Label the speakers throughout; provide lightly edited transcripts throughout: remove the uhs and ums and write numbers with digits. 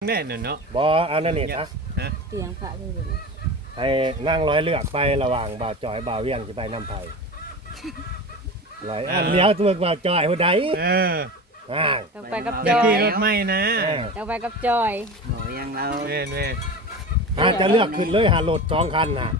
Speaker 1: แน่นเนาะ
Speaker 2: บ่เอานั่นนี่นะ
Speaker 3: เตียงพระได้เลย
Speaker 2: ให้นั่งร้อยเลือกไประหว่างบ่าวจอยบ่าวเวียงจะไปน้ำไผ่ร้อยเลี้ยวตัวบ่าวจอยผู้ใด
Speaker 3: ต้องไปกับจ
Speaker 1: อย่า
Speaker 3: อย
Speaker 1: ขี่รถไม่นะ
Speaker 3: ต้องไปกับจอย
Speaker 4: หมอยังเรา
Speaker 1: เว้น
Speaker 2: จะเลือกขึ้นเลยหารถ2 คันน่ะ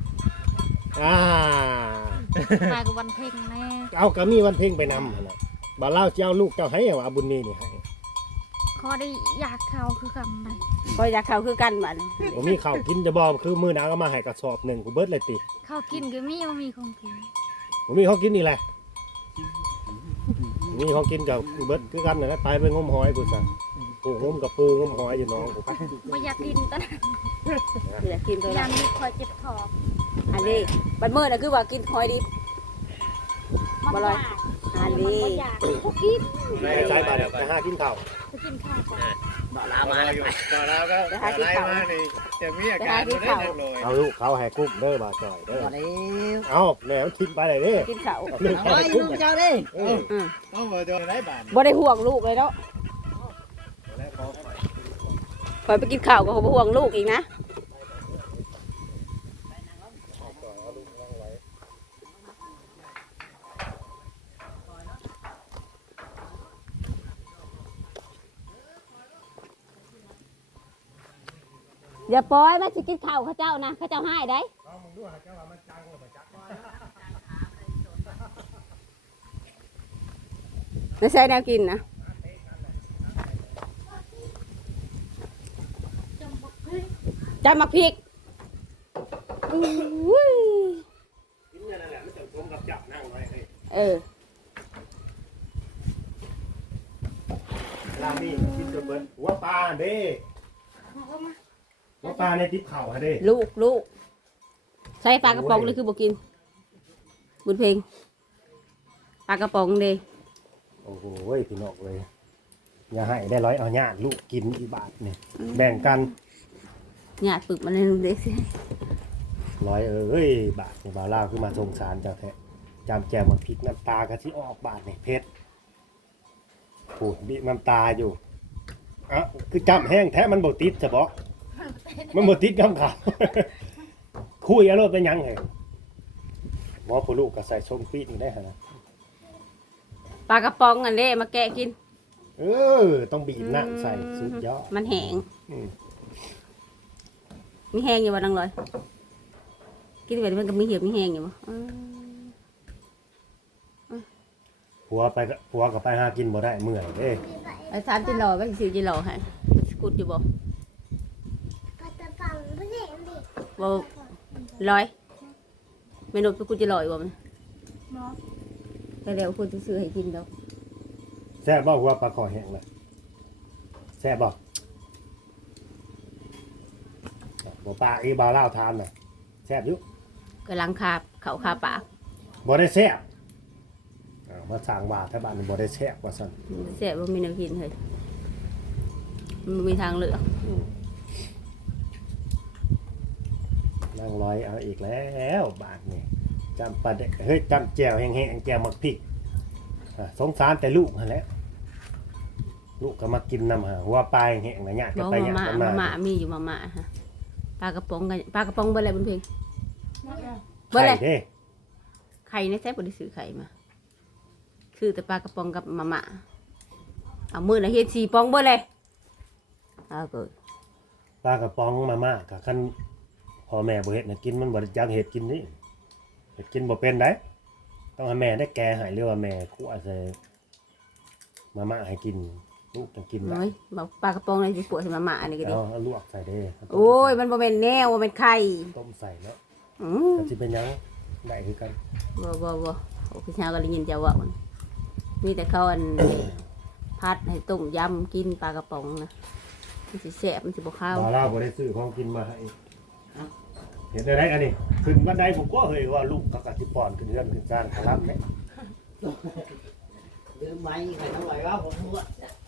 Speaker 3: มากับวันเพ็งแน่
Speaker 2: เอาก็มีวันเพ็งไปนำนะบ่าวเล่าเจ้าลูกเจ้าให้ว่าบุญนี้นี่ให้
Speaker 3: ขอได้อยากเขาคือกันได้ก็อยากเขาคือกันบัด
Speaker 2: ผมมีข้าวกินจะบ่คือมื้อหน้าก็มาให้กระสอบหนึ่งกูเบิดเลยติ
Speaker 3: ข้าวกินก็มีมีของกิน
Speaker 2: ผมมีของกินนี่แหละมีของกินกับกูเบิดคือกันนั่นแหละไปงมหอยกูซะปูงมกับปูงมหอยอยู่น้องกู
Speaker 3: บ่อยากกินตอนอยากกินตัวนั้นมีคอยเจ็บท้องอันนี้บัดมื้อน่ะคือว่ากินหอยดิบบ่ลอยอันนี้กิน
Speaker 2: ใช้บาดไปหากินข้าว
Speaker 3: ไปกินข้าวก่อน
Speaker 4: บ่ลามา
Speaker 1: อยู่ต่อแล้วก็ไล่มานี่จะมีอาการบ่ได้เลย
Speaker 2: เอาลูกเขาให้กุ้งเด้อบ่าวจอยเด้อ
Speaker 4: บ่ได้
Speaker 2: เอาแม่มันกินไปเลยเด้
Speaker 3: กินข้าว
Speaker 4: เอาไว้ลูกเจ้าเด้
Speaker 1: เอาบ่จอยได้บาด
Speaker 3: บ่ได้ห่วงลูกเลยเนาะคอยไปกินข้าวก็บ่ห่วงลูกอีกนะอย่าปล่อยมาสิกินข้าวข้าเจ้านะข้าเจ้าให้ได้ไม่ใช่แนวกินนะจำมักพริก
Speaker 2: ลามี่กินจนเบิดหัวปลาเด้หัวปลาในติ๊บเข่าฮะเด้
Speaker 3: ลูกใส่ปลากระป๋องเลยคือบอกกินบุญเพลงปลากระป๋องเด้
Speaker 2: โอ้โหพี่น้องเลยอย่าให้ได้ร้อยเอาญาติลูกกินอีบาทนี่แบ่งกัน
Speaker 3: ญาติปึกมันเลยเด็กสิ
Speaker 2: ร้อยบาทนี่บ่าวล่าคือมาสงสารเจ้าแท้จำแจมมันพริกน้ำตากะที่ออกบาทนี่เพชรปูดบีน้ำตาอยู่คือจำแห้งแท้มันบ่ติดจะบอกมันบ่ติดกำขาคุยอารมณ์เป็นยังไงหมอผู้ลูกก็ใส่ชมปีนี่ได้ฮะ
Speaker 3: ปลากระป๋องอันนี้มาแกะกิน
Speaker 2: ต้องบีบน้ำใส่สุดยอด
Speaker 3: มันแห้งมีแห้งอยู่บ่ดังเลยกินแบบมันก็มีเหี่ยวมีแห้งอยู่บ่
Speaker 2: ผัวก็ไปหากินบ่ได้เมื่อยเด้
Speaker 3: ไอ้ทานจิหล่อไปสิจิหล่อให้กุดอยู่บ่บ่ลอยเมนูไปกุดจิหล่ออยู่บ่มันแต่เดี๋ยวคุณจะซื้อให้กินแล้ว
Speaker 2: แซ่บบ่หัวปลาคอแห้งเลยแซ่บบ่ปลาอีบาเล่าทานน่ะแซ่บอยู่
Speaker 3: กำลังคาบเขาคาปาก
Speaker 2: บ่ได้แซ่บมาสั่งว่าถ้าบ้านบ่ได้แซ่บว่าซั่น
Speaker 3: แซ่บบ่มีแนวกินเฮ้ยมันมีทางเลือก
Speaker 2: นั่งร้อยเอาอีกแล้วบาทนี่จำปลาจำแจ่วแห้งๆแจ่วหมักพริกสงสารแต่ลูกนั่นแหละลูกก็มากินน้ำหัวปลาแห้งๆนะญาติก็ไปญาติกัน
Speaker 3: มามีอยู่มาฮะปลากระป๋องกันปลากระป๋องเบอร์อะไรบนเพลงเบอร์อะไรไข่ในแซ่บบ่ได้ซื้อไข่มาซื้อแต่ปลากระป๋องกับมาเอามือน่ะเฮ็ด4 ป๋องเบอร์เลยเกิด
Speaker 2: ปลากระป๋องมากับคันพ่อแม่บ่เฮ็ดน่ะกินมันบ่ได้จักเฮ็ดกินนี่เฮ็ดกินบ่เป็นได้ต้องให้แม่ได้แกให้หรือว่าแม่คั่วใส่มาให้กินลูกต้องกินได้
Speaker 3: บอกปลากระป๋องเลยสิปวดใส่มาอันนี้ก็ดี
Speaker 2: เอาลวกใส่เด้
Speaker 3: โอ้ยมันบ่แม่นแนวบ่แม่นไข่
Speaker 2: ต้มใส่แล้วก็สิเป็นหยังได้คือกัน
Speaker 3: บ่โอ้พี่ชาวก็ได้ยินเจ้าว่ามีแต่เขาพัดให้ต้มยำกินปลากระป๋องนะมันสิแซ่บมันสิบ่ข้าว
Speaker 2: บ่ล่าบ่ได้ซื้อของกินมาให้เห็นได้อันนี้ขึ้นบันไดผมก็เฮ้ยว่าลูกกับสิปอนขึ้นเรือนขึ้นซ่านคลับเนี่ย
Speaker 4: ลืมไม้ใครทำไว้ว่าผมรู้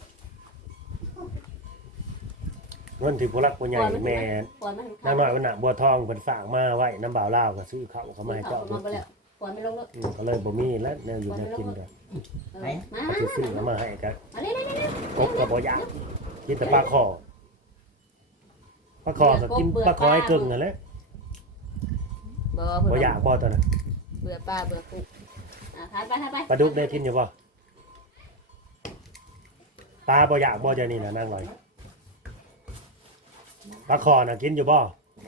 Speaker 2: เงินที่ผู้รักผู้ใหญ่แม่นางน้อยวันน่ะบัวทองเพิ่นฝากมาไว้น้ำบ่าวลาวก็ซื้อข้าวเขามาให้เจ้าก็เลยบ่มีแล้วแนวอยู่แนวกินกันก็ซื้อมาให้กันกบก็บ่อยากกินแต่ปลาคอปลาคอก็กินปลาคอให้กึ่งนั่นแหละ
Speaker 3: บ่
Speaker 2: บ่อยากบ่ตอนนั้น
Speaker 3: เบื่อปลาเบื่อกุ้งทานไป
Speaker 2: ปลาดุกได้กินอยู่บ่ปลาบ่อยากบ่เดี๋ยวนี้น่ะนางลอยปลาคอน่ะกินอยู่บ่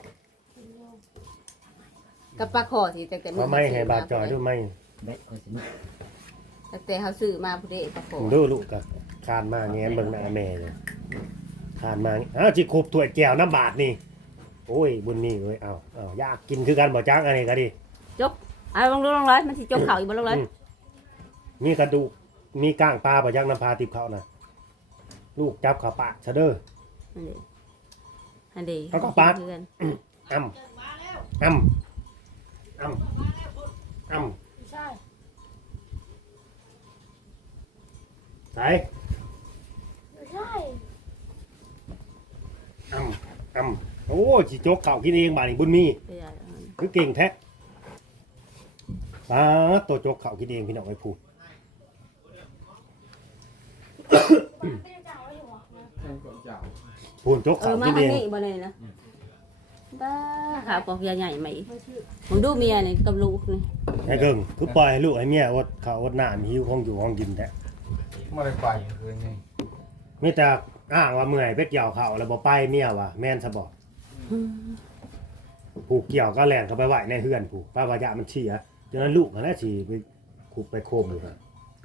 Speaker 3: กับปลาคอที่แต่
Speaker 2: ว่าไม่ให้บาดจอยด้วยไม่
Speaker 4: เบ็ดคนสิมี
Speaker 3: แต่เขาซื้อมาผู้ใดปลาคอ
Speaker 2: ดูลูกก็คานมาแง้มเบิ่งหน้าแม่เลยคานมาอ้าวสิคุบถ้วยแก้วน้ำบาดนี่โอ้ยบุญมีเอ้ยเอาอยากกินคือกันบ่จักอันนี้ก็ดี
Speaker 3: จกเอาลงเลยมันสิจกเข่าอีกบ่ลงเลย
Speaker 2: มีกระดูกมีก้างปลาบ่จักน้ำพาติบเขาน่ะลูกจับเข้าปากซะเด้อ
Speaker 3: อันนี้
Speaker 2: เขาก็ปาด อ้ำอ้ำอ้ำอ้ำ
Speaker 1: ใช่
Speaker 2: ใส่
Speaker 1: ใช่
Speaker 2: อ้ำอ้ำโอ้สิจกเข่ากินเองบาดนี่บุญมีคือเก่งแท้ตัวจกเข่ากินเองพี่น้องไอ้พูด พูนจก
Speaker 3: เอ
Speaker 2: เข่า
Speaker 3: อมา
Speaker 2: กิน
Speaker 3: ทา
Speaker 2: เอง ง
Speaker 3: นี้บ่เลยนะบ้าขาวปอกใหญ่ๆมาอีกผมดูเมียนี่กับลูกนี่
Speaker 2: ไอ้เกิงคือปล่อยให้ลูกให้เมียอดข้าวอดน้ำหิวของอยู่ของกินแท้
Speaker 5: ไม่ได้ไปคืนนี้
Speaker 2: มีแต่อ้างว่าเมื่อยไปเกี่ยวข้าวแล้วบ่ไปเมียว่ะแม่นซะบ่ผูกเกี่ยวก็แล่นเข้าไปไหวในเฮือนผูกป้าวายะมันเสียจนนั้นลูกนั่นแหละสิไปขุดไปโคมอยู่ครับ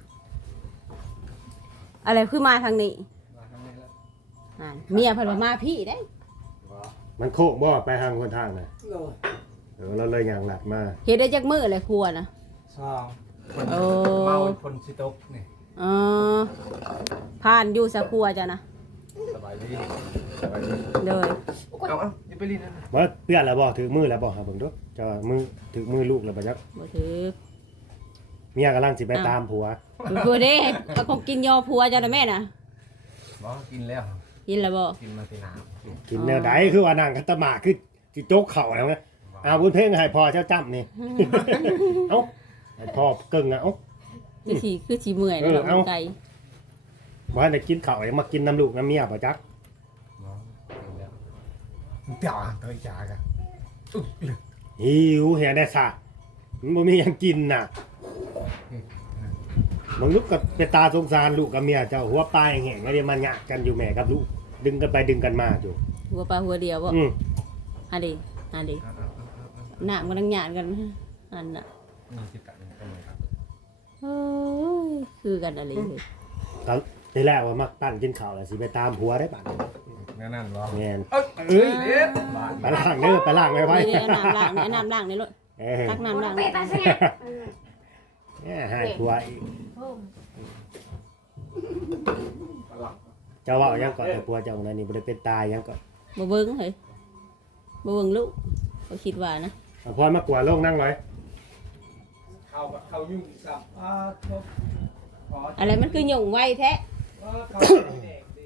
Speaker 3: อะไรคือมาทางนี้
Speaker 5: มาทำไมล่ะ
Speaker 3: เมียเพิ่นว่ามาพี่ได้
Speaker 2: มันโคกบ่ไปทางคนทางน่ะเราเลยย่างหลัดมา
Speaker 3: เฮ็ดได้จักมื้อเลยครัวนะ
Speaker 5: ซองคน
Speaker 3: โอ้
Speaker 5: เมาคนสิตกนี่
Speaker 3: เออผ่านอยู่สะครัวจ้ะนะ
Speaker 5: สบายดีสบายดี
Speaker 3: เลย
Speaker 5: เอาอย่าไปรีดนั่นนะ
Speaker 2: ว่าเปื้อนแล้วบ่ถือมือแล้วบ่ครับเบิ่งดูจะว่ามือถือมือลูกแล้วบ่จัก
Speaker 3: บ่ถือ
Speaker 2: เมียกำลังสิไปตามผัว
Speaker 3: ผัวเด้ก็คงกินยอผัวจ้ะนะแม่น่ะ
Speaker 5: บอกกินแล้ว
Speaker 3: กินแล้วบ่
Speaker 5: กินมาตีน้
Speaker 2: กินแนวใดคือว่านั่งคัตตะหมาคือสิโจกเข่าแล้วนะ
Speaker 5: ำ
Speaker 2: บุญเพ่งให้พ่อเจ้าจ้ำนี่ เอ้าให้พ่อเก่งอ่ะเอ้า
Speaker 3: คือสิเมื่อยแล้ว
Speaker 2: เอา
Speaker 3: ไก่
Speaker 2: ว่าได้กินข้าวมากินน้ำลูกน้ำเมียป่ะจัก
Speaker 5: บอกกินแล้วจ่าเตยจ่ากัน
Speaker 2: หิวเห็นได้ซะมันบ่มีหยังกินน่ะมึงลูกกับไปตาสงสารลูกกับเมียเจ้าหัวปลายแห้งๆแล้วเดี๋ยวมันหยะกันอยู่แม่กับลูกดึงกันไปดึงกันมาอยู่
Speaker 3: หัวปลาหัวเดียวบ่ อันนี้น้ำกำลังหยาดกันอันน่ะ
Speaker 5: นี่สิตัดเป็นไงครับ
Speaker 3: เฮ้ยคือกันอะไรเลย
Speaker 2: ก็นี่แหละว่ามักตั้งกินข้าวแล้วสิไปตามผัวได้บัด
Speaker 5: นั่นรอ
Speaker 2: แม่น
Speaker 5: เอ้ยเด็ด
Speaker 2: ไปล้างเด้อไปล้างไว้ไว้
Speaker 3: นี่น้ำล้างนี่น้ำล้างนี่รถตักน้ำล้างนี่
Speaker 2: เนี่ยให้ผัวอีกเจ้าว่ายังก่อนแต่ผัวเจ้าของนั้นนี่บ่ได้เป็นตายยังก่อน
Speaker 3: บ่เบิ่งเฮ้ยบ่เบิ่งลูกเขาคิดว่านะ
Speaker 2: พอมากลัวโลกนั่งไว้
Speaker 5: เขายุ่งสับทุก
Speaker 3: อะไรมันคือหย่งไวแท้
Speaker 5: เขาแดกดิ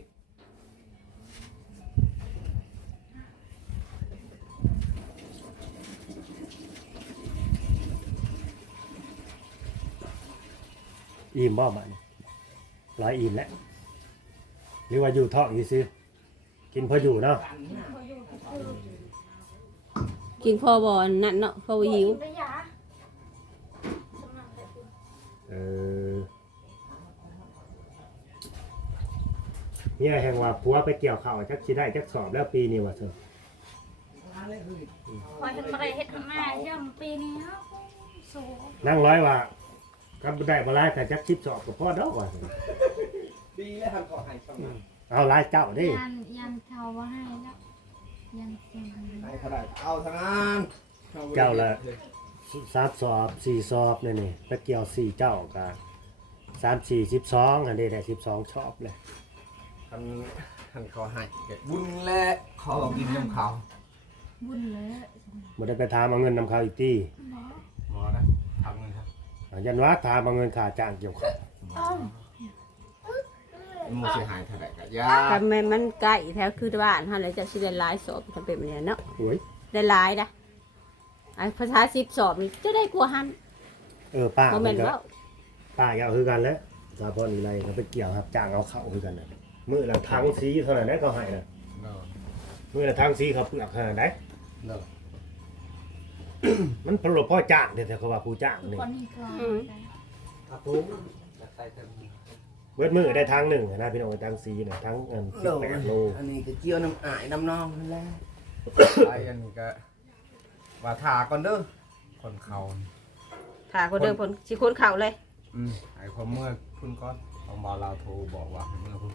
Speaker 2: อิ่มบ่มันร้อยอิ่มแล้วหรือว่าอยู่ท้องอยู่ซื้อกินพออยู่เนาะ
Speaker 3: กินพอบ่นั่นเนาะพอบ่หิว
Speaker 2: เออเนี่ยแห่งว่าผัวไปเกี่ยวข้าวจักสิได้จักสอบแล้วปีนี้ว่าซั่น
Speaker 1: พอจะมาได้เฮ็ดมาย่ำปีนี้ครับสู
Speaker 2: นั่งร้อยว่าก็ได้บ่หลายแต่จัก10สอบก็พอดอกว่าซั่น
Speaker 5: ดีแล้วทำขอให้สมัคร
Speaker 2: เอาหลายเจ้าเด้
Speaker 1: ยันเขาว่าให้แล้วยันเสียง
Speaker 5: ให้เขาได้เอาทางนั้น
Speaker 2: เจ้าละ3สอบ4สอบนี่ไปเกี่ยว4เจ้าก็3 4 12อันนี้ได้12ชอบเลย
Speaker 5: ท่านขอให้เก็บบุญและขอกินน้ำเขา
Speaker 1: บุญเลย
Speaker 2: บ่ได้ไปถามเอาเงินนำเขาอีกตี้
Speaker 5: หมอนะทำเงินครับ
Speaker 2: ยันว่าถามเอาเงินค่าจ้างเกี่ยวข้าว
Speaker 5: มูเสียหายเท่าไหร่กันยา
Speaker 3: ทำไมมันใกล้แถวคือบ้านเฮาเลยจะสิได้หลายสอบทำเป็นแบบนี้เนาะ
Speaker 2: โอ้ย
Speaker 3: ได้หลายนะไอ้ภาษา10สอบนี่จะได้กว่าหัน
Speaker 2: ป้า
Speaker 3: บ่
Speaker 2: เพิ่
Speaker 3: แม่
Speaker 2: น
Speaker 3: น
Speaker 2: ก็
Speaker 3: เว้า
Speaker 2: ป้าก็เอาคือกันแล้วสาพรอีไรเขาไปเกี่ยวครับจ้างเอาเข้าคือกันน่ะมื้อละถังสีเท่านั้นแหละเขาให้น่ะมื่อละทางสีเขาเปลือกขนาดไหน
Speaker 5: เนาะ
Speaker 2: มันผลพ่อจ้างเดี๋ยวแต่เขาว่าผู้จ้างนี่
Speaker 1: คนนี้ก็
Speaker 5: ครับผมใส่เต็ม
Speaker 2: เบิดมือได้ทางหนึ่งนะพี่น้องทางสีเนี่ยทั้งเงิน18 โล
Speaker 5: อันนี้ก็เจียวน้ำอายน้ำนองนั่นแหละไอ้อันนี้ก็ว่าทาก่อนเด้อคนเขา
Speaker 3: ถ่าคนเดิมคนสิคนเข่าเลย
Speaker 5: ไอ้คนเมื่อพุ่นก้อนของบอลาวโทรบอกว่าให้เมื่อพุ่น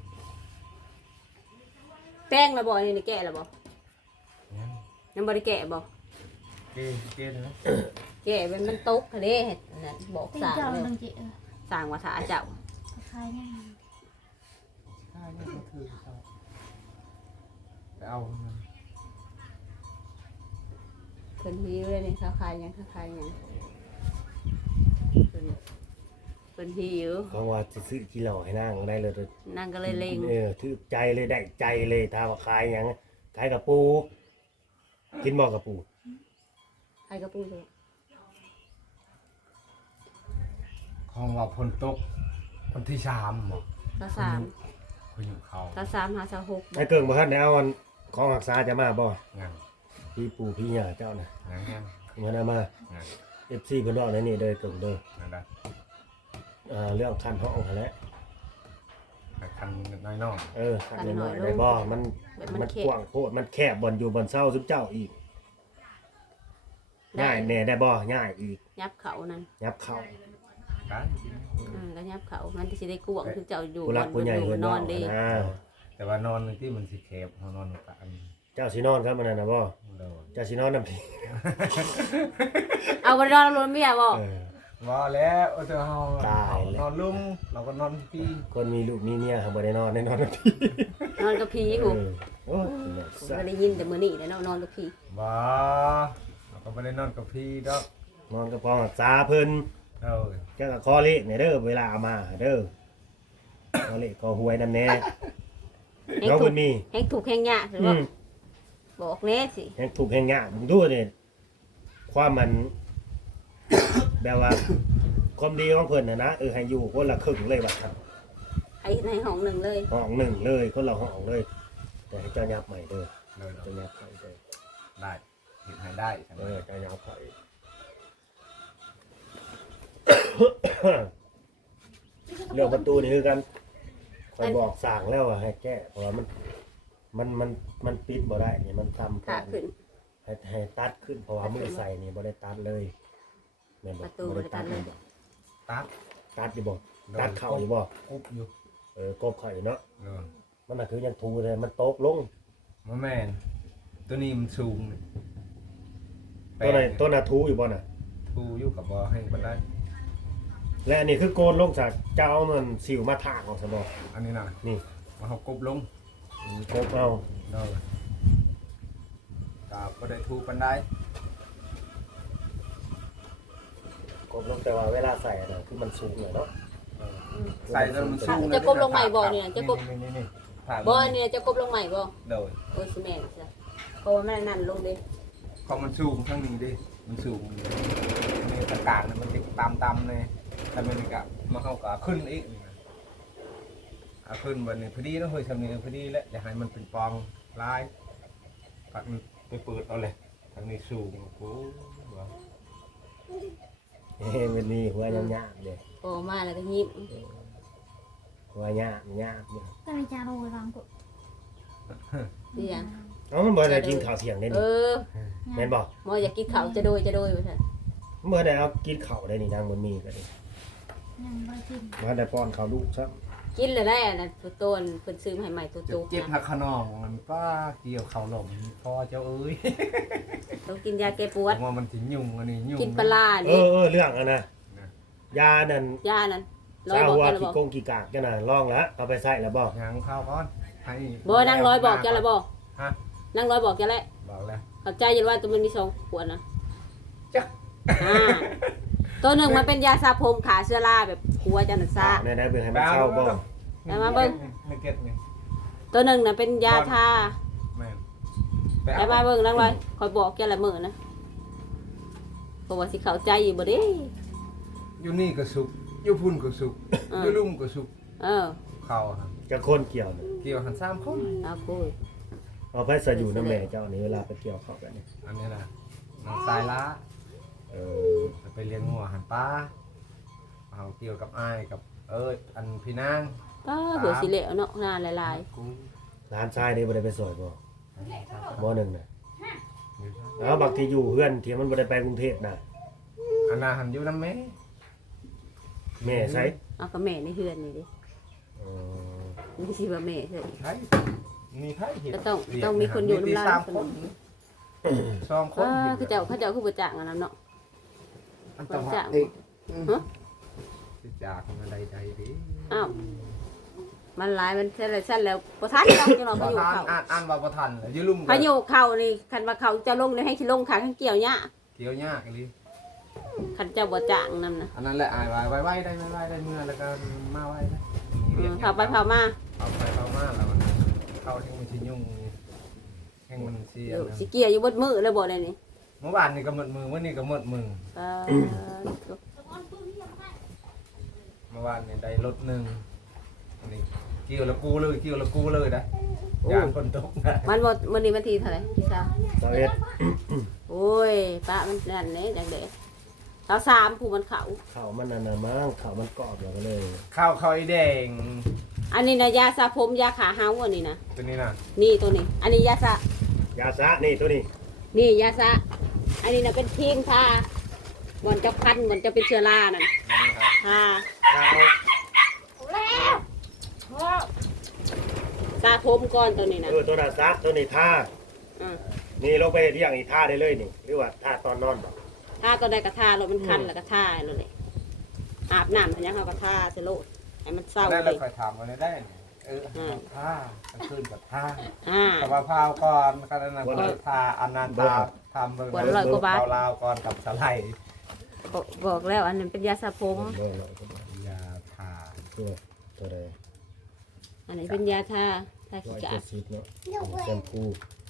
Speaker 3: แป้งละบ่นี่นี่แกะละบ่
Speaker 5: เนี่ย
Speaker 3: ยังบ่ได้แกะบ่
Speaker 5: เกเลยนะ
Speaker 3: แกะมันตกทะเลเฮ็ดนั่นบอก
Speaker 1: เป็น
Speaker 3: สร้าง
Speaker 1: เจ้า
Speaker 3: เลย
Speaker 1: ดังจิ
Speaker 3: สร้างว่าถาเจ้า
Speaker 1: คล้ายๆนี่
Speaker 5: ใช่เนี่ยก็คือเขาไปเอามัน
Speaker 3: เพิ่นหิวเลยนี่เขาขายหยังเพิ่นหิว
Speaker 2: เขาว่าจะซื้อกิโลให้นั่งได้เลย
Speaker 3: นั่งก็เลยเล็ง
Speaker 2: ถือใจเลยได้ใจเลยถ้าว่าขายอย่างขายกับปูกินบ่กับปู
Speaker 3: ใครก็ปูเลย
Speaker 5: ของว่าพนตกคนที่3หมอ
Speaker 3: ตาสาม
Speaker 5: คุณอยู่เขา
Speaker 3: ตาสามหาสาหก
Speaker 2: ไอ้เกิ่งบ่ทันได้เอาอันของรักษาจะมาบ่
Speaker 5: งาน
Speaker 2: พี่ปู่พี่ย่าเจ้าน่ะ
Speaker 5: งานงาน
Speaker 2: เงินเอามา
Speaker 5: งาน
Speaker 2: FC เพิ่นบอกนั่นนี่เด้อเกิ่งเด้อ
Speaker 5: นั่นแหละ
Speaker 2: เรื่องคันห้องหั่นแหละ
Speaker 5: แต่คันน้อย
Speaker 2: คันน้อยๆได้บ่มันกว้างโพดมันแคบบ่อนอยู่บ่อนเซาซุมเจ้าอีกง่ายแน่ได้บ่ง่ายอีก
Speaker 3: ยับเขานั่น
Speaker 2: ยับเข้า
Speaker 5: ๆกัน
Speaker 3: ก็ยับเขามันสิได้กวางคือเจ้าอยู่
Speaker 2: ผู้รักผู้ใหญ่เพิ่น
Speaker 3: น
Speaker 2: น
Speaker 3: อ
Speaker 2: อน น
Speaker 3: ดี
Speaker 2: นะ
Speaker 5: แต่ว่านอนที่มันสิแคบเขานอนกัน
Speaker 2: เจ้าสินอนครับมันนั่นน่ะบ่
Speaker 5: โดน
Speaker 2: เจ้าสินอนนำพี่
Speaker 3: เอาบ่ได้นอนรถเมียบ่
Speaker 5: ว่าแล้วเธอเฮา
Speaker 2: ตายแล้ว
Speaker 5: นอนลุ่มเราก็นอนพี่
Speaker 2: คนมีลูกมีเมียบ่ได้นอนได้นอนนำพี่
Speaker 3: นอนกับผีกู
Speaker 2: โอ้ย
Speaker 3: ผมก็ได้ยินแต่มื้อนี้แหล้วนอนกับผี
Speaker 5: บ้าเราก็ไม่ได้นอนกับพี่ดอก
Speaker 2: นอนกับพ่อรักษาเพิ่น
Speaker 5: เอ้ย
Speaker 2: เจ้าก็ขอเลขเนี่ยเด้อเวลาเอามาเด้อขอเลขขอหวยนำแน่
Speaker 3: แฮง
Speaker 2: น้อง
Speaker 3: ถู
Speaker 2: เพิ่
Speaker 3: ก
Speaker 2: นมี
Speaker 3: แฮงถูกแฮงยากหรือ
Speaker 2: อื
Speaker 3: บ่
Speaker 2: ม
Speaker 3: บอกแน่สิ
Speaker 2: แห่งถูกแห่งยากมึงดูนี่ความมัน แบบว่าความดีของเพิ่นน่ะนะให้อยู่คนละครึ่งเลยว่าครับ
Speaker 3: ไอ้ในห้องหนึ่งเลย
Speaker 2: ห้องหนึ่งเลยคนละห้องเลย แต่ให้เจ้ายับใหม่เด้อ
Speaker 5: เลย
Speaker 2: เจ้ายับใหม่เด้อ
Speaker 5: ได้เห็นให้ได้ใช่ไหม
Speaker 2: เจ้ายับใหม่เรื่องประตูนี่คือกันคอยบอกสั่งแล้วว่าให้แก้เพราะว่ามันปิดบ่ได้นี่มันทำ
Speaker 3: ขาขึ้น
Speaker 2: ให้ตัดขึ้นเพราะว่ามือใส่นี่บ่ได้ตัดเลยแม่นบ่
Speaker 3: ประตูบ่ได้ตัดเลย
Speaker 5: ตัด
Speaker 2: ตัดอยู่บ่ตัดเข่าอยู่บ่
Speaker 5: กุบอยู่
Speaker 2: กบเข่าอยู่เนาะ
Speaker 5: เออ
Speaker 2: มันน่ะคือยังทูเลยมันตกลง
Speaker 5: มาแม่นตัวนี้มันสูงนี่
Speaker 2: ตัวน่ะทูอยู่บ่น่ะ
Speaker 5: ทูอยู่กับบ่ให้มันได้
Speaker 2: และอันนี้คือโกนลงจากเจ้าเอามันสิวมาถากออกซะบ่
Speaker 5: อันนี้นะ
Speaker 2: นี่
Speaker 5: มาเอากบลง
Speaker 2: กบเอา
Speaker 5: เนาะกับบ่ได้ทูปันได้
Speaker 2: กบลงแต่ว่าเวลาใส่น่ะคือมันสูงเลยเนาะ
Speaker 5: ใส่แล้วมันสูง
Speaker 3: จะกบลงใหม่บ่เนี่ยจะกบ
Speaker 5: นี่ถ่าย
Speaker 3: บ่เนี่ยจะกบลงใหม่บ่
Speaker 5: โดย
Speaker 3: โอ้ยสิแม่นจ้ะเพราะว่ามันนั่นลงเด้
Speaker 5: เขามันสูงข้างนี้ดิมันสูงในตะการมันจะตามเลยแต่มันก็มาเข้ากับขึ้นอีกขึ้นวันนี้พอดีนะเฮ้ยทำนี้พอดีแล้วอย่าให้มันเป็นปองลายปักไปเปิดเอาเลยทางนี้สูงโอ้โห
Speaker 2: มันนี่หัวยากๆเด้
Speaker 3: โอ้มาแล้วก็ยิ้ม
Speaker 2: หัวยากเด้
Speaker 1: ก็เลยจะโรยรังกุ
Speaker 3: เสียง
Speaker 2: มันบ่ได้กินข้าวเที่ยงได้
Speaker 3: เอ
Speaker 2: นี่
Speaker 3: อ
Speaker 2: แม่นบ่
Speaker 3: หมออยากกินข้าวจะโดยว่าซั่น
Speaker 2: มันบ่ได้เอากินข้าวได้นี่นางบ่มีก็ได้
Speaker 1: ยังไม่กิน
Speaker 2: มาได้ป้อนข้าวลูกซะ
Speaker 3: กินเลยได้อันนั้นตัวต้นเพิ่นซื้อมาให้ใหม่ตัวโต
Speaker 5: เจ็บหักขนองมันป้าเกี่ยวเข่าหลงพ่อเจ้าเอ้ย
Speaker 3: ต้องกินยาแก้ปวด
Speaker 5: ว่ามันถึงยุ่งอันนี้ยุ่ง
Speaker 3: กินปลาร้า
Speaker 2: เอ
Speaker 3: นี่
Speaker 2: อเรื่องอันน่ะยานั่น
Speaker 3: ยานั้นร้อ
Speaker 2: สาวย
Speaker 3: บอก
Speaker 2: หัว
Speaker 3: กันแล้ว
Speaker 2: กี่
Speaker 3: บ่
Speaker 2: กงกี่กากจังน่ะลองแล้วเอาไปใส่แล้วบ่
Speaker 5: ยังข้าวก้อนให้
Speaker 3: บ่นั่งร้อยบอกแกแล้วบ่
Speaker 5: ฮะ
Speaker 3: นั่งร้อยบอกแกแล้ว
Speaker 5: บอกแล้ว
Speaker 3: เข้าใจอยู่ว่าตัวมันมี2ขวดนะ
Speaker 5: จ๊ะ
Speaker 3: อ่าตัวหนึ่งมันเป็นยาสระผมขาเชื้อราแบบหัวจันทร์ซา
Speaker 2: ได้เบิ่งให้มันเข้าบ่
Speaker 3: เอามาเบิ่ง
Speaker 5: ไม่เก็ตนี่
Speaker 3: ตัวหนึ่งน่ะเป็นยาทา
Speaker 5: แม่น
Speaker 3: ไปมาเบิ่งนั่งร้อยคอยบอกแกละมื้อนะเพราะว่าสิเข้าใจอยู่บ่เด้
Speaker 5: อยู่นี่ก็สุกอยู่พุ่นก็สุกอยู่ลุ่มก็สุก
Speaker 3: เออ
Speaker 5: เข้าฮะ
Speaker 2: จะคนเกี่ยวน่ะ
Speaker 5: เกี่ยวหัน3คน
Speaker 3: เอาคุย
Speaker 2: เอาไปใส่อยู่น้ำแม่เจ้านี่เวลาไปเกี่ยวข้าวกันนี่
Speaker 5: อันนี้นะน้องสายละ
Speaker 2: เออ
Speaker 5: ไปเลี้ยงงัวหันป้าเอาเกี่ยวกับอ้ายกับอันพี่นาง
Speaker 3: ก็เผื่อสิเหลวเนาะนานหลาย
Speaker 5: กู
Speaker 2: ร้านชายนี่บ่ได้ไปสวยบ่หนึ่งน่ะแล้วบางทีอยู่เพื่อนที่มันบ่ได้ไปกรุงเทพน่ะ
Speaker 5: อันน่ะหันอยู่น้ำแม่
Speaker 2: แม่ใช้
Speaker 3: ๆเอากับแม่ในเฮือนนี่ดิ
Speaker 2: เออ
Speaker 3: ไม่ใช่ว่าแม่เฮ้ย
Speaker 5: ไผมีไผเห็น
Speaker 3: ก็ต้องมีคนอยู่น้ำลาย
Speaker 5: สามคนสองคน
Speaker 3: เขาเจ้าคือบ่จ้างอันนั้นเนาะ
Speaker 5: อันต่าง
Speaker 3: จ้าง
Speaker 5: อีก
Speaker 3: ฮะ
Speaker 5: สิจากมันใดๆดิ
Speaker 3: อ้าวมันหลายมันเส้นแล้วบ่ทันต้องจังเนาะ
Speaker 5: บ่
Speaker 3: พายุ
Speaker 5: ทัน
Speaker 3: เข้า
Speaker 5: อ่านบ่ทันเลยอยู่ลุ่ม
Speaker 3: พายุเข้านี่คันว่าเขาจะลงนี่ให้สิลงขาข้างเกี่ยวหญ้า
Speaker 5: เกี่ยวยากอีหลี
Speaker 3: คันเจ้าบ่จ้างนำนะ
Speaker 5: อันนั้นแหละอายไว้ได้เมื่อแล้วก็มาไว้ได้
Speaker 3: เผาไปเผามา
Speaker 5: เอาไปเข้ามาแล้วมันเข้าที่มันสิยุ่งแห่งมันเสีย
Speaker 3: เดี๋ยวสิเกี่ยวอยู่เบดมือเลยบ่ได้นี่
Speaker 5: เมื่อวานนี่ก็หมดมือวันนี้ก็หมดมือ
Speaker 3: เออ
Speaker 5: เมื่อวานนี่ได้รถหนึ่งอันนี้เกี่ยวละกูเลยนะยางคนตกนะ
Speaker 3: มันบ่มื้อนี้วันที่เท่าไหร่ที่เช้า
Speaker 2: 21
Speaker 3: โอ้ยป้ามันนั่นแหละจังได๋เช้า3ผู้มันเข้า
Speaker 2: ข้าวมันนั่นน่ะมั้งข้าวมันกรอบแล้วก็เลย
Speaker 5: ข้าวไอ้แดง
Speaker 3: อันนี้นะยาสระผมยาขาเฮาอันนี้นะ
Speaker 5: ตัวนี้นะ
Speaker 3: นี่ตัวนี้ อันนี้ยาสระ
Speaker 2: ยาซะนี่ตัวนี้
Speaker 3: นี่ยาสระอันนี้นะเป็นครีมทาบ่อนจะคันบ่อนจะเป็นเชื้อรานั่น
Speaker 5: นี่ครับ
Speaker 3: ทา
Speaker 5: ข้าว
Speaker 3: สระผมก่อนตัวนี้นะ
Speaker 2: ตัวน่ะซักตัวนี้ทา
Speaker 3: อ่า
Speaker 2: นี่ลงไปเฮ็ดอย่างอีกทาได้เลยนี่หรือว่าทาตอนนอนบ่
Speaker 3: ทาตัวใดก็ทาแล้วมันคันแล้วก็ทาเลยเลยอาบน้ำทันยังเขาก็ทาเสโลดให้มันเศร้า
Speaker 5: ได้
Speaker 3: เล
Speaker 5: เรา
Speaker 3: ย
Speaker 5: คอยถามกันได้ผ้ากลางคืนกับผ้า
Speaker 3: อ่า
Speaker 5: แต่ว่าผ้าก่อนขนาดนั้นก็ผ้าอันนั้นตาทำเบอร์ลาวก่อนกับสไลด์
Speaker 3: บอกแล้วอันนั้นเป็นยาสระผม
Speaker 5: ยาทา
Speaker 2: ตัวใด
Speaker 3: อันนี้เป็นยาทาขี้กาก
Speaker 2: 170เนาะแชมพู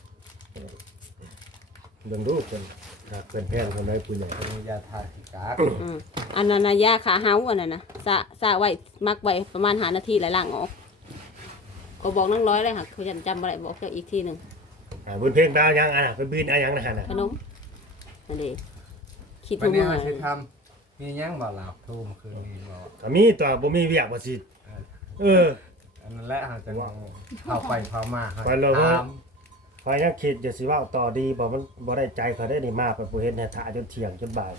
Speaker 2: เบิ่งดูเพิ่นหากเพิ่นแพงคนใดผู้ใหญ่
Speaker 5: เป็นยาทาสิกา
Speaker 3: อันนั้นนะยาขาเฮาอันนั้นนะสระไว้มักไว้ประมาณ5 นาทีแล้วล้างออกก็บอกนั่งร้อยเลยค่ะเขาจำบ่ได้บอกเจ้าอีกทีหนึ่ง
Speaker 2: บุญเพ่งดาวยังอ่ะเพิ่นบินอะยังนะฮะน่ะ
Speaker 3: ขนมนั่นเองคิด
Speaker 5: วัน
Speaker 3: ดู
Speaker 5: นี้
Speaker 3: มา
Speaker 5: เราจะทำมียังบ่หลับทุ่มคืนนี้บ่
Speaker 2: ก็มีตัวบ่มีเวียกบ่สิเออ
Speaker 5: อันนั้นแหละหาจะเข้าไปเข้ามา
Speaker 2: ไปเลยว่า พอยยังคิดจะสิเว้าต่อดีบ่มันบ่ได้ใจเขาได้นี่มากไปบ่เฮ็ดให้ท่าจนเที่ยงจนบ่าย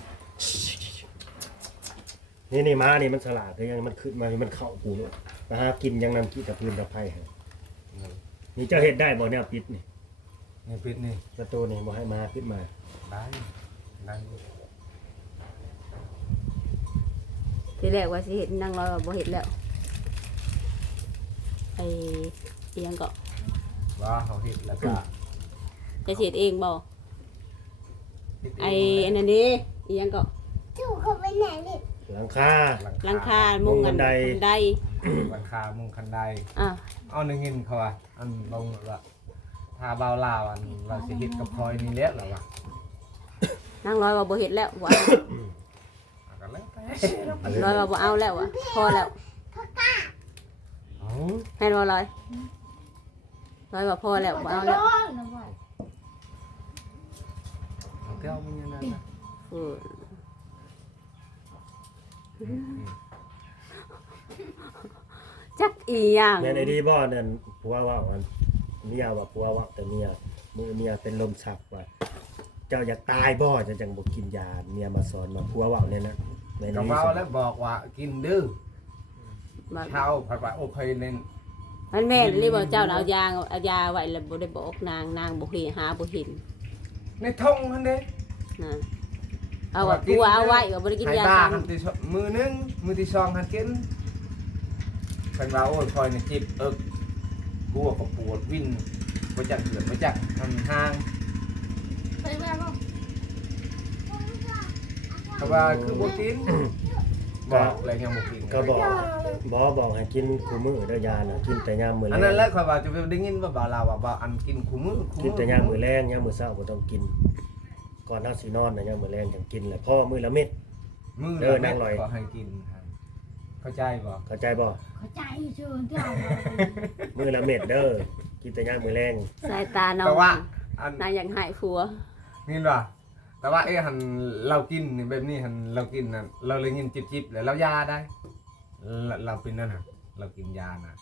Speaker 2: นี่มานี่มันฉลาดคือยังมันขึ้นมามันเข้ากูแล้วนะฮะกินยังนำขี้ตะพื้นตะไผให้นี่เจ้าเฮ็ดได้บ่แนวปิดนี่
Speaker 5: นี่ปิดนี่
Speaker 2: ประตูนี่บ่ให้มาขึ้นมา
Speaker 5: ได้
Speaker 3: ทีแรกว่าสิเห็นนั่งร้อยว่าบ่เห็นแล้วไอ้เอียงก็
Speaker 5: ว่าเขาเห็นแล้วก็
Speaker 3: จะเสียเองบ่ไอ้อันนั้นนี่เอียงก็
Speaker 2: หลังคา
Speaker 3: หลังคามุงกัน
Speaker 2: บันได
Speaker 3: ได
Speaker 5: หลังคามุงคันได
Speaker 3: อ่ะ
Speaker 5: เอาหนึ่งเงินเขาว่าอันลงละทาเบาลาวอันเราสิเฮ็ดกับพลอยนี่แล้วหรอวะ
Speaker 3: นั่งร้อยว่าบ่เห็นแล้วว่า
Speaker 5: ก็แล้วแต่
Speaker 3: ร้อยว่าบ่เอาแล้วอ่ะพอแล้ว
Speaker 5: เอา
Speaker 3: แม่นบ่ร้อยว่าพอแล้วบ่เอาแล้ว
Speaker 5: เอาเที่ยวมันยังนั่นนะ
Speaker 3: เออจักอีหยัง
Speaker 2: แม่นไอ้ดีบ่นั่นผัวเว้าอันเมียว่าผัวเว้าแต่เมียมือเมียเป็นลมชักว่าเจ้าอยากตายบ่จะจังบ่กินยาเมียมาสอนมาผัวเว้าเนี่ยนะแม่น
Speaker 5: ก็
Speaker 2: ดี
Speaker 5: เมาแล้วบอกว่ากินดื้อ
Speaker 3: บ่
Speaker 5: เช้าผัดว่าโอเคเล่น
Speaker 3: มันแม่นรีบ่เจ้าน่ะเอายาไว้แล้วบ่ได้บอกนางบ่เห็นหาบ่เห็น
Speaker 5: ในท้องมันเด้
Speaker 3: นะเอาว่าตัวเอาไว้ว่าบ่ได้กินยา
Speaker 5: ตา
Speaker 3: ซ้ำ
Speaker 5: หันที่มือนึงมือที่สองหันกินเพิ่นว่าโอ้ยพลอยนี่จิบกลัวก็ปวดวิ่นบ่จักเหือดบ่จักทำห่างก็ว่าคือบ่กินบอกอะไรยังบ่กิน
Speaker 2: ก็บอกให้กินคู่มื้อเด้อยาน่ะกินแต่ยามมื้อแล
Speaker 5: อันนั้นแห
Speaker 2: ง
Speaker 5: ละข่อยว่าจะไปได้ยินว่าบ่าวลาวว่าบ่อันกินคู่มื้อ
Speaker 2: กินแต่ยามมื้อแลงยามมื้อเช้าบ่ต้องกิน ก่อนเฮาสินอนน่ะยามมื้อแลงจังกินแหละพอมื้อละเม็ด
Speaker 5: มื้อ
Speaker 2: เออนั่งลอย
Speaker 5: ก็ให้กินครับเข้าใจบ่
Speaker 2: เข้าใจบ่
Speaker 6: เข้าใจชื่อเจ้า
Speaker 2: มื้อละเม็ดเด้อกินแต่ย่างมือแรง
Speaker 3: สายตาน้อง
Speaker 5: แต่ว่าอัน
Speaker 3: นายยังหายผัว
Speaker 5: นี่ว่ะแต่ว่าหันเรากินนี่แบบนี้หันเรากินน่ะเราเลยยินจิบๆแล้วเรายาได้เราเป็นนั่นน่ะเรากินยาน่ะ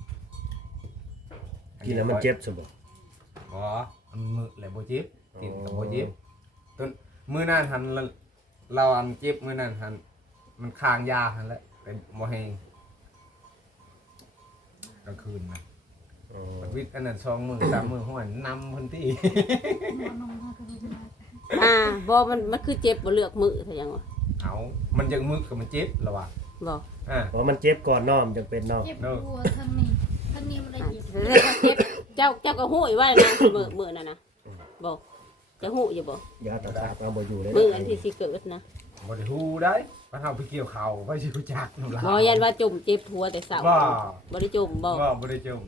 Speaker 2: กินแล้วมันเจ็บสมบูรณ์
Speaker 5: อ๋อมันมือแหละโบจิบกินกับโบจิบต้นมือนั่นหันเราอันจิบมือนั่นหันมันคางยาหันแล้วเป็นโมเฮงกลางคืนนะวิทย์อันนั้น2 มื้อ 3 มื้อหัวนำพื้นที่
Speaker 3: บ่มันคือเจ็บบ่เลือกมือเท่ายังวะ
Speaker 5: เอามันยังมึกกับมันเจ็บแล้ววะ
Speaker 3: บ่
Speaker 2: เพราะมันเจ็บก่อนน้อมจังเป็นน้อม
Speaker 1: เจ็บหัวทางนี้มันได้เจ็บ
Speaker 3: เจ็บเจ้าก็ฮู้อยู่ว่านะมือนั่นน่ะบ่จะฮู้อยู่บ่
Speaker 2: ยาตาขาดเอาบ่อยู่เลย
Speaker 3: มืออันที่สิเกิดนะ
Speaker 5: บ่ได้ฮู้ได้มันเอาไปเกี่ยวเขาไปสิรู้จักน้ำลาย
Speaker 3: บ่ยันว่าจมเจ็บหัวแต่เช้า
Speaker 5: บ่
Speaker 3: บ่ได้จมบ่
Speaker 5: บ่ได้จม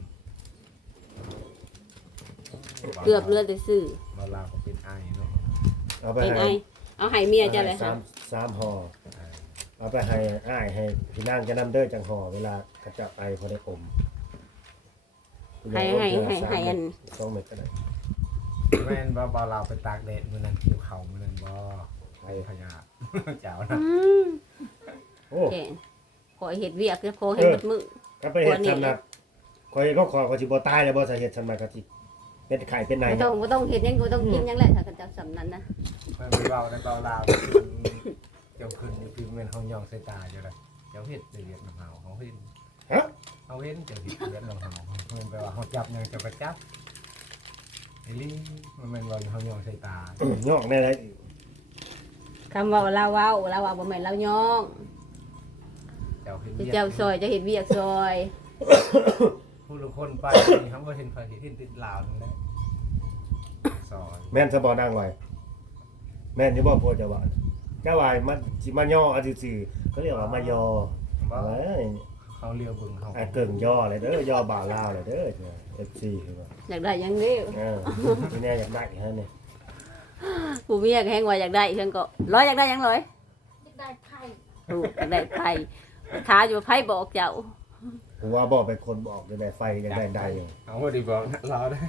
Speaker 3: เกือบเลือดแต่ซื่อ
Speaker 5: เวลาก็เป็นไอเนาะ
Speaker 2: เอาไป
Speaker 3: เป็นไอ
Speaker 2: ให้
Speaker 3: เอาให้เมียจ้ะเลย
Speaker 2: สา
Speaker 3: ค่ะ
Speaker 2: มห่อเอาไปให้อ้ายให้พี่นางจะนำเด้อจังห่อเวลากระจับไอพอได้อม
Speaker 3: ให้อัน
Speaker 2: 2 เม็ดก็ได้
Speaker 5: แม่นบ่เราไปตากแดดมื้อนั้นเกี่ยวเขามื้อนั้นบ่ไปพญา เจ้านะ
Speaker 2: โอ้
Speaker 3: แกขอเฮ็ดเวียกจะขอให้หมดมือ
Speaker 2: ก็ไปเฮ็ดทำนักคอยก็ขอก็สิบ่ตายแล้วบ่สาเหตุทำนักก็สิเป็นไข้เป็นไหน
Speaker 3: บ่ต้องเฮ็ดหยังบ่ต้องกินหยังแหละถ้ากันจับสำนั้นนะ
Speaker 5: มันไปเว้าในเว้าลาวเจ้าขึ้นอยู่คือแม่นเฮายองใส่ตาอยู่เลยเจ้าเฮ็ดได้เรียนน้ำเฮาเฮาเฮ็ด
Speaker 2: ฮะ
Speaker 5: เฮาเฮ็ดเจ้าเฮ็ดเรียนน้ำเฮาเพิ่นแปลว่าเฮาจับหยังจะไปจับอีหลีมันแม่นว่าเฮายองใส่ตา
Speaker 2: ยอกแน่เลย
Speaker 3: คำว่าเราเว้าบ่แม่นเราย่อง
Speaker 5: เจ้าเฮ็ด
Speaker 3: จะ
Speaker 5: เวียก
Speaker 3: เจ้าซอยจะเฮ็ดเวียกซอย
Speaker 5: ผู้ละคนไปนี่เขาบ่เห็นไฟเห็นติดลาวนั่นแหละซอย
Speaker 2: แม่นซะบ่นางลอยแม่นอยู่บ่พ่อจะว่าเจ้าว่ามันสิมาย่อเอาซื่อๆเขาเรียกว่ามายอ
Speaker 5: บ่
Speaker 2: เอ้ย
Speaker 5: เขาเลียวเบิ่งเขา
Speaker 2: ไอ้เกิ่งย่อเลยเด้อย่อบ่าวลาวเลยเด้อ FC คือว่า
Speaker 3: อยากได้หยังเด้อ
Speaker 2: ที่แน่อยากได้ฮะนี่
Speaker 3: ผู้เมียก็แฮงว่าอยากได้เพิ่นก็ร้อยอยากได้หยังร้อย
Speaker 1: ได้ไข่
Speaker 3: ถูกอยากได้ไผท้าอยู่ไผบอกเจ้า
Speaker 2: ผมว่าบ่เป็นคนบอกได้ไฟอยากได้ใดอยู่
Speaker 5: เอาบ่ได้บอกนะเราได้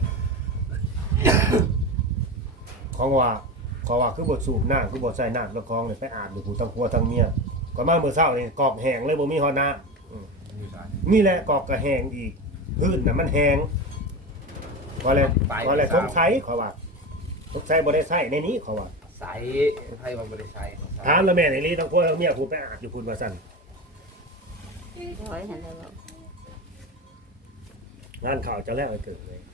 Speaker 2: ของว่าคือบ่สูบน้ำคือบ่ใส่น้ำแล้วของนี่ไปอาบดูผู้ทั้งผัวทั้งเมียก็มามื้อเช้านี่กอกแห้งเลยบ่มีฮอดน้ำ
Speaker 5: อยู่ไส
Speaker 2: นี่แหละกอกก็แห้งอีกพื้นน่ะมันแห้งว่าแล้วสงสัยเขาว่าสงสัยบ่ได้ใช้ในนี้เขาว่า
Speaker 5: ใส่ไผว่าบ่ได้ใส่
Speaker 2: ถามแล้วแม่ในนี้ทั้งผัวทั้งเมียผู้ไปอาบอยู่พุ่นว่าซั่น
Speaker 3: ร้อยเห็นแล้วบ่
Speaker 2: งานข่าวจะแล้วไอ้เกิดเลย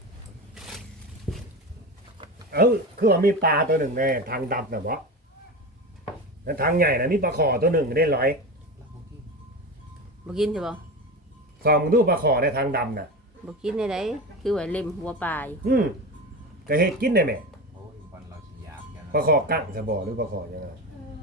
Speaker 2: คือว่ามีปลาตัวหนึ่งในทางดำน่ะบ่แล้วทางใหญ่น่ะมีปลาขอตัวหนึ่งได้ร้อย
Speaker 3: บ่กินใช่บ่
Speaker 2: ส่องมึงดูปลาขอในทางดำน่ะ
Speaker 3: บ่กินได้ไดคือว่าเล่มหัวปลาอยู่
Speaker 2: ก็เฮ็ดกินได้แม่
Speaker 5: โอ้ยวันเราสิยากจัง
Speaker 2: ปลาขอกั้งซะบ่หรือปลาขอยังไง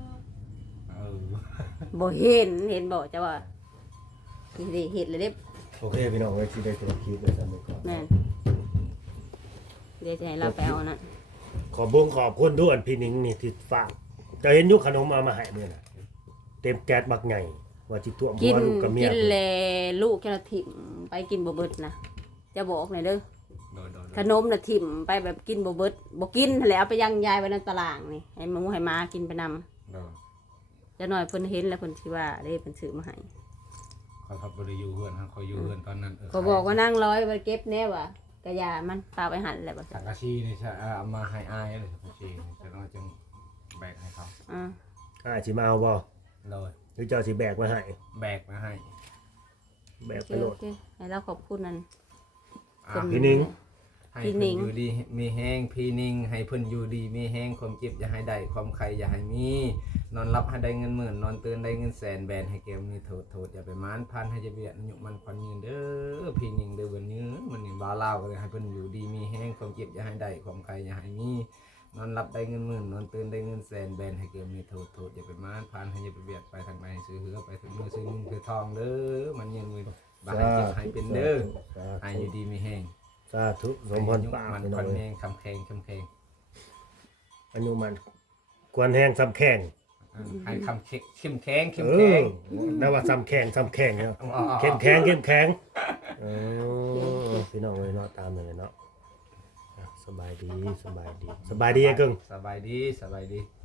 Speaker 3: บ่เห็นบ่จ้ะว่าเฮ็ดเลยเด้
Speaker 2: โอเคพี่น้องไว้ที่ได้ตัวคลิปเลยซั่นก่อน
Speaker 3: แม่นเดี๋ยวจะให้เราไปเอานั่น
Speaker 2: ขอบคุณด้วยอันพี่นิ้งนี่ที่ฝากจะเห็นยุคขนมเอามาให้มื้อน่ะเต็มแก๊สบักใหญ่ว่าสิตัว
Speaker 3: กิน
Speaker 2: ลูกกับเมีย
Speaker 3: กินแลลูกแค่ละถิ่มไปกินบ่เบิดนะจะบอกหน่อยเด้อ
Speaker 5: โดน
Speaker 3: ขนมน่ะถิ่มไปแบบกินบ่เบิดบ่กินนั่นแหละเอาไปยังยายไว้ในตารางนี่ให้หมูให้หมากินไปนำจะหน่อยเพิ่นเห็นแล้วเพิ่นสิว่าเด้เพิ่นซื้อมาให้
Speaker 5: เขาบ่ได้อยู่เฮือนเขาอยู่เฮือนตอนนั้น
Speaker 3: ก็บอกว่านั่งร้อยไปเก็บแน่ว่ะกะยามันพาไปหันแหละบ่
Speaker 5: สังกะสีนี่เอามาให้อายเลยสังกะสีจะน้อยจังแบกให้เขา
Speaker 2: สิมาเอาบ่
Speaker 5: เลย
Speaker 2: หรือเจ้าสิแบกมาให้
Speaker 5: แบกมาให้
Speaker 2: แบก
Speaker 3: โอ
Speaker 2: ไป
Speaker 3: เค
Speaker 2: โล
Speaker 3: โอ
Speaker 2: ด
Speaker 3: เคให้เราขอบคุณนั่น
Speaker 2: พี่นิ้ง
Speaker 5: ให้เพิ่นอยู่ดีมีแห้งพี่นิ่งให้เพิ่นอยู่ดีมีแห้งความเจ็บอย่าให้ได้ความใครอย่าให้มีนอนรับให้ได้เงินหมื่นนอนตื่นได้เงินแสนแบนให้เกมมีโทษอย่าไปมานพันให้จะเบียดหยุมันควันยืนเด้อพี่นิ่งเด้อวันยืนมันนี่บาลาวก็เลยให้เพิ่นอยู่ดีมีแห้งความเจ็บอย่าให้ได้ความใครอย่าให้มีนอนรับได้เงินหมื่นนอนตื่นได้เงินแสนแบนให้เกมมีโทษอย่าไปมานพันให้จะไปเบียดไปทางไหนซื้อเหือไปถึงมือซื้อเงินคือทองเด้อมันยืนมือบาให้เจ็บให้เป็นเด้อให้อยู่ดีมีแห้ง
Speaker 2: สาธุสมพรปาก
Speaker 5: มัน
Speaker 2: พี่น้
Speaker 5: พั
Speaker 2: อน ง
Speaker 5: แหงคำแข็งคำแข็ง
Speaker 2: อายุมันควรแห้งซ้ำแข็ง
Speaker 5: ให้คำเข้มแข็งเข้ม
Speaker 2: เอ
Speaker 5: แข็
Speaker 2: อง ได้ว่าซ้ำแข็งเนาะ
Speaker 5: อ๋อ
Speaker 2: เข้มแข็งพี่น้องเลยเนาะตามเลยเนาะสบายดีไอ้กึ่ง
Speaker 5: สบายดี